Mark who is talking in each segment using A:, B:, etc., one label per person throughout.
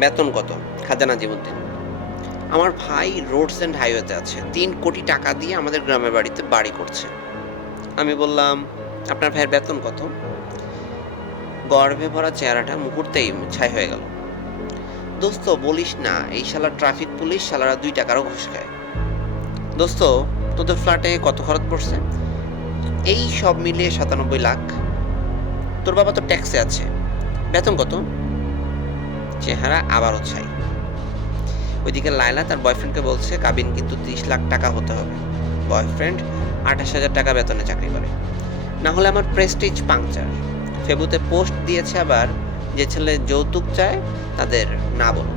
A: বেতন কত? খাজা নাজিমুদ্দিন আমার ভাই রোডস অ্যান্ড হাইওয়েতে আছে। তিন কোটি টাকা দিয়ে আমাদের গ্রামের বাড়িতে বাড়ি করছে। আমি বললাম, আপনার ভাইয়ের বেতন কত? গর্ভে ভরা চেহারাটা মুহূর্তেই ছাই হয়ে গেল। দোস্ত, বলিস না, এই শালা ট্রাফিক পুলিশ শালারা দুই টাকারও ঘুষ খায়। দোস্ত, তোদের ফ্ল্যাটে কত খরচ পড়ছে? এই সব মিলিয়ে সাতানব্বই লাখ। তোর বাবা তো ট্যাক্সে আছে। বেতন কত? চেহারা আবারও ছাই। ওইদিকে লায়লা তার বয়ফ্রেন্ডকে বলছে, কাবিন, কিন্তু তিরিশ লাখ টাকা হতে হবে। বয়ফ্রেন্ড আঠাশ হাজার টাকা বেতনে চাকরি করে। না হলে আমার প্রেস্টিজ পাংচার। ফেবুতে পোস্ট দিয়েছে আবার যে ছেলে যৌতুক চায়, তাদের না বলো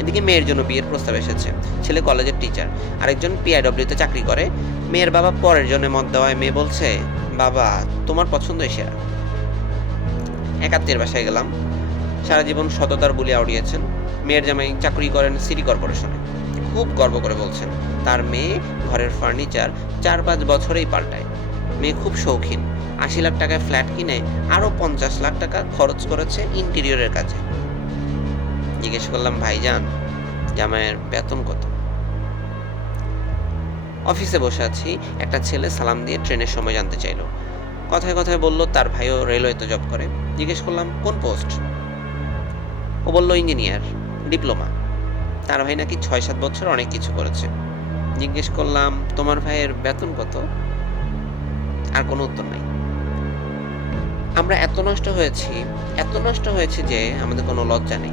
A: এদিকে মেয়ের জন্য বিয়ের প্রস্তাব এসেছে। ছেলে কলেজের টিচার। আরেকজন পিআইডব্লিউতে চাকরি করে। মেয়ের বাবা পরের জন্য মত দেওয়ায় মেয়ে বলছে, বাবা, তোমার পছন্দই সেরা। একাত্তের বাসায় গেলাম। সারা জীবন সততার বলি আউড়িয়েছেন। মেয়ের জামাই চাকরি করেন সিটি কর্পোরেশনে। খুব গর্ব করে বলছেন, তার মেয়ে ঘরের ফার্নিচার চার পাঁচ বছরেই পাল্টায়। মেয়ে খুব শৌখিন। আশি লাখ টাকায় ফ্ল্যাট কিনে আরও পঞ্চাশ লাখ টাকা খরচ করেছে ইন্টেরিয়রের কাজে। জিজ্ঞেস করলাম, ভাইজান, জামাইয়ের বেতন কত? অফিসে বসে আছি, একটা ছেলে সালাম দিয়ে ট্রেনের সময় জানতে চাইলো। কথায় কথায় বলল, তার ভাইও রেলওয়েতে জব করে। জিজ্ঞেস করলাম, কোন পোস্ট? ও বলল, ইঞ্জিনিয়ার, ডিপ্লোমা। তার ভাই নাকি ছয় সাত বছর অনেক কিছু করেছে। জিজ্ঞেস করলাম, তোমার ভাইয়ের বেতন কত? আর কোনো উত্তর নাই। আমরা এত নষ্ট হয়েছি, এত নষ্ট হয়েছে যে আমাদের কোনো লজ্জা নেই।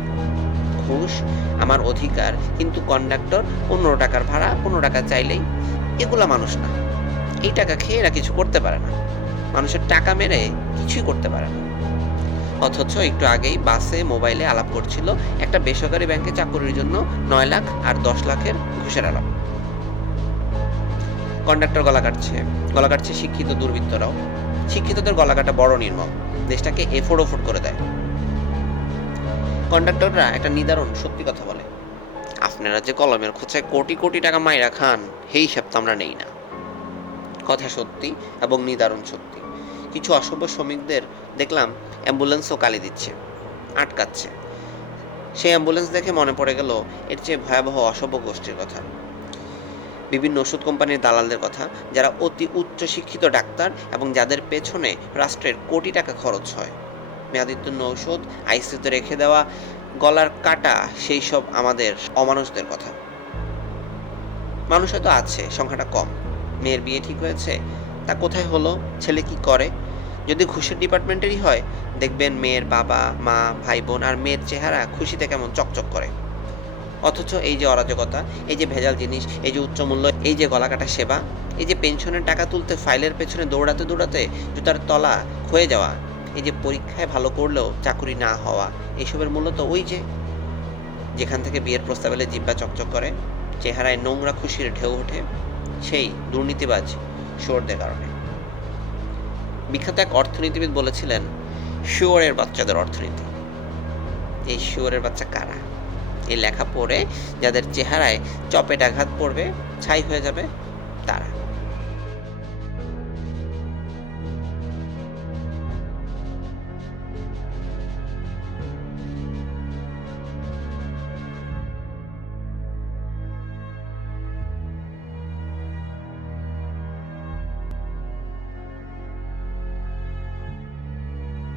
A: ঘুষ, আমার অধিকার, কিন্তু কন্ডাক্টর পনেরো টাকার ভাড়া, পনেরো টাকা চাইলেই এগুলা মানুষ না। এই টাকা খেয়ে এরা কিছু করতে পারে না। মানুষের টাকা মেরে কিছুই করতে পারে না। অথচ একটু আগেই বাসে, মোবাইলে আলাপ করছিল একটা বেসরকারি ব্যাংকে চাকরির জন্য নয় লাখ আর দশ লাখের ঘুষের আলাপ। কন্ডাক্টর গলা কাটছে। গলা কাটছে শিক্ষিত দুর্বৃত্তরাও। শিক্ষিতদের গলা কাটা বড় নির্মম। দেশটাকে এফোড় ওফোড় করে দেয়। কন্ডাক্টররা একটা নিদারণ সত্যি কথা বলে। আপনারা যে কলমের খোঁচায় কোটি কোটি টাকা মাইরা খান, সেই হিসাব তো আমরা নেই না। কথা সত্যি এবং নিদারণ সত্যি। কিছু অসভ্য শ্রমিকদের দেখলাম অ্যাম্বুলেন্সও কালি দিচ্ছে, আটকাচ্ছে। সেই অ্যাম্বুলেন্স দেখে মনে পড়ে গেল এর চেয়ে ভয়াবহ অসভ্য গোষ্ঠীর কথা। বিভিন্ন ওষুধ কোম্পানির দালালদের কথা, যারা অতি উচ্চ শিক্ষিত ডাক্তার এবং যাদের পেছনে রাষ্ট্রের কোটি টাকা খরচ হয়। মেয়াদিত্বন্য ঔষধ আইসিউতে রেখে দেওয়া, গলার কাটা, সেই সব আমাদের অমানুষদের কথা। মানুষ হয়তো আছে, সংখ্যাটা কম। মেয়ের বিয়ে ঠিক হয়েছে, তা কোথায় হলো? ছেলে কি করে? যদি ঘুষের ডিপার্টমেন্টেরই হয়, দেখবেন মেয়ের বাবা, মা ভাই বোন আর মেয়ের চেহারা খুশিতে কেমন চকচক করে। অথচ এই যে অরাজকতা, এই যে ভেজাল জিনিস, এই যে উচ্চমূল্য এই যে গলাকাটা সেবা, এই যে পেনশনের টাকা তুলতে ফাইলের পেছনে দৌড়াতে দৌড়াতে জুতার তলা ক্ষয়ে যাওয়া, এই যে পরীক্ষায় ভালো করলেও চাকুরি না হওয়া, এসবের মূল্য তো ওই যে। যেখান থেকে বিয়ের প্রস্তাব এলে জিব্বা চকচক করে, চেহারায় নোংরা খুশির ঢেউ ওঠে, সেই দুর্নীতিবাজ শোরদের কারণে। বিখ্যাত এক অর্থনীতিবিদ বলেছিলেন, শুয়োরের বাচ্চাদের অর্থনীতি। এই শুয়োরের বাচ্চা কারা? এই লেখা পড়ে যাদের চেহারায় চপেট আঘাত পড়বে, ছাই হয়ে যাবে